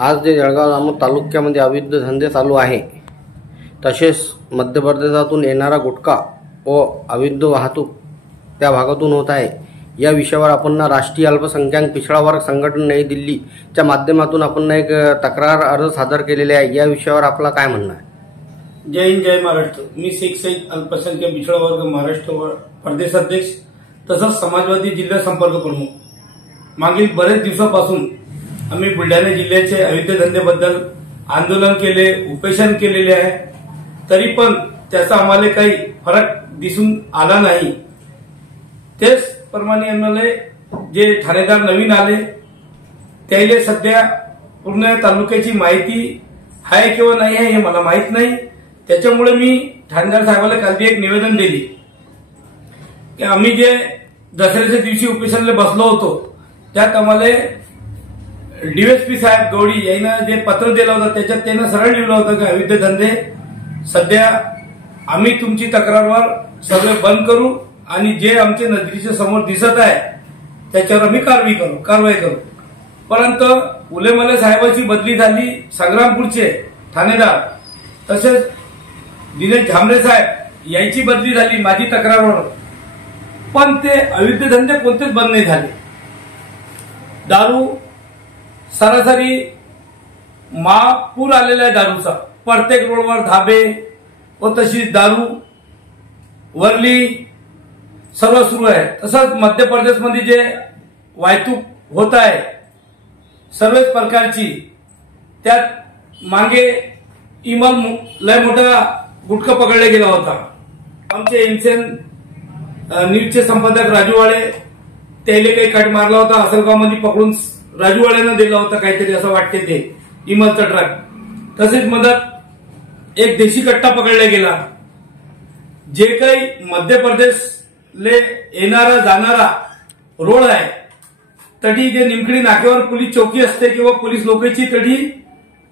आज जे जळगाव जामोद तालुक्यामध्ये अवैध धंदे चालू आहे, तसेच मध्य प्रदेशातून येणारा गुटखा व अवैध वाहतूक त्या भागातून होत आहे, या विषयावर आपण राष्ट्रीय अल्पसंख्याक पिछड़ा वर्ग संघटन नई दिल्लीच्या माध्यमातून आपण एक तक्रार अर्ज सादर केलेले आहे। या विषयावर आपला काय म्हणणं आहे? जय हिंद जय महाराष्ट्र। मी शेख सईद अल्पसंख्याक पिछड़ा वर्ग महाराष्ट्र प्रदेश अध्यक्ष तसंच समाजवादी जिल्हा संपर्क प्रमुख। मागील बरेच दिवसापासून आम्ही बुलढाणा जिल्ह्याचे अवैध धंद्याबद्दल आंदोलन केले, उपोषण केलेले आहे, तरी पण त्याचा आम्हाला काही फरक दिसून आला नाही। तेच प्रमाणे आम्हाला जे ठाणेदार नवीन आले त्याले सध्या पूर्ण तालुक्याची माहिती आहे किंवा नाही आहे हे मला माहित नाही। त्याच्यामुळे मी ठाणेदार साहेबाला काल एक निवेदन दिले की आम्ही जे दसऱ्याच्या दिवशी उपोषणाला बसलो होतो त्यात आम्हाला डीएसपी साहेब गौडी यांना जे पत्र दिलं होतं त्याच्यात त्यांना सरळ लिहिलं होतं की अवैध धंदे सध्या आम्ही तुमची तक्रारवर सर्व बंद करू आणि जे आमच्या नजरेच्या समोर दिसत आहे त्याच्यावर आम्ही कारवाई करू। परंतु उलेमले साहेबाची बदली झाली, संग्रामपूरचे ठाणेदार, तसेच दिनेश झांबरे साहेब यांची बदली झाली माझी तक्रारवर, पण ते अवैध धंदे कोणतेच बंद नाही झाले। दारू सरासरी महापूर आलेला आहे दारूचा, प्रत्येक रोडवर धाबे व तशीच दारू वरली सर्व सुरू आहे। तसंच मध्य प्रदेशमध्ये जे वाहतूक होत आहे सर्वच प्रकारची, त्यात मागे इमाम लय मोठा गुटखा पकडला गेला होता। आमचे एमसेन न्यूजचे संपादक राजूवाळे त्याला काही कट मारला होता, असलगावमध्ये पकडून राजूवाळ्यानं दिला होता काहीतरी असं वाटते ते इमामचा ट्रक। तसेच मदत एक देशी कट्टा पकडला गेला। जे काही मध्य प्रदेशले येणारा जाणारा रोड आहे तडी जे निमकडी नाक्यावर पोलीस चौकी असते किंवा पोलीस लोकांची तडी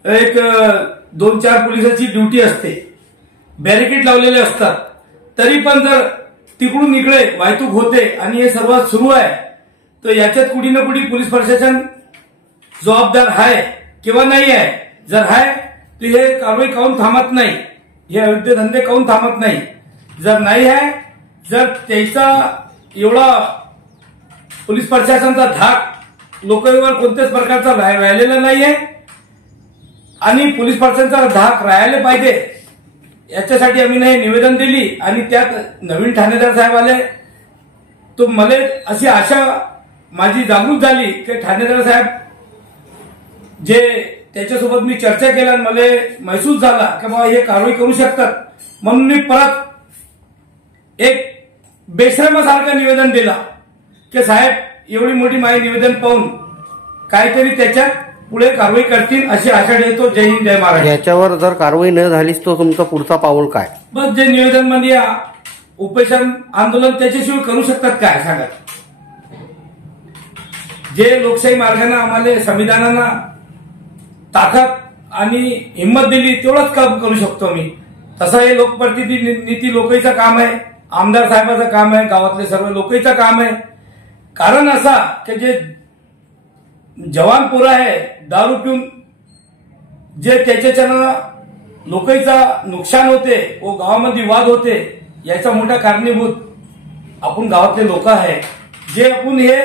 एक 2-4 पोलिसांची ड्युटी असते, बॅरिकेड लावलेले असतात, तरी पण जर तिकडून इकडे वाहतूक होते आणि हे सर्व सुरू आहे तर याच्यात कुठे ना कुठे पोलीस प्रशासन जबाबदार आहे किंवा नाही आहे। जर आहे तर हे कारवाई काऊन थांबत नाही, हे अवैध धंदे काऊन थांबत नाही? जर नाही आहे, जर त्याचा एवढा पोलीस प्रशासनाचा धाक लोकांवर कोणत्याच प्रकारचा राहिलेला नाहीये आणि पोलीस प्रशासनाचा धाक राहायला पाहिजे, याच्यासाठी आम्ही हे निवेदन दिली। आणि त्यात नवीन ठाणेदार साहेब आले तो मला अशी आशा माझी जागृत झाली की ठाणेदार साहेब जे त्याच्यासोबत मी चर्चा केला, मला महसूस झाला की बाबा हे कारवाई करू शकतात, म्हणून मी परत एक बेशरमासारखं निवेदन दिला की साहेब एवढी मोठी माझी निवेदन पाहून काहीतरी त्याच्यात पुढे कारवाई करतील अशी आशा ठेवतो। जय हिंद जय महाराष्ट्र। याच्यावर जर कारवाई न झालीच तर तुमचा पुढचा पाऊल काय? बस जे निवेदन मध्ये उपोषण आंदोलन त्याच्याशिवाय करू शकतात काय सांगा? जे लोकशाही मार्गाने आम्हाला संविधानानं ताकद आणि हिंमत दिली तेवढंच काम करू शकतो मी। तसं हे लोकप्रतिनिधी लोकांचं काम आहे, आमदार साहेबांचं काम आहे, गावातले सर्व लोकांचं काम आहे। कारण असा की जे जवान पोरं आहे दारू पिऊन जे त्याच्यानं लोकांचा नुकसान होते व गावामध्ये वाद होते, याचा मोठा कारणीभूत आपण गावातले लोक आहे। जे आपण हे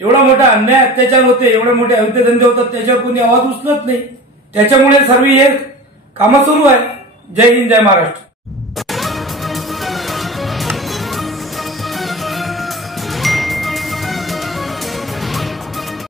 एवढा मोठा अन्याय अत्याचार होते, एवढे मोठे अवैध धंदे होतात त्याच्यावर कोणी आवाज उचलत नाही, त्याच्यामुळे सर्व हे कामं सुरू आहे। जय हिंद जय महाराष्ट्र।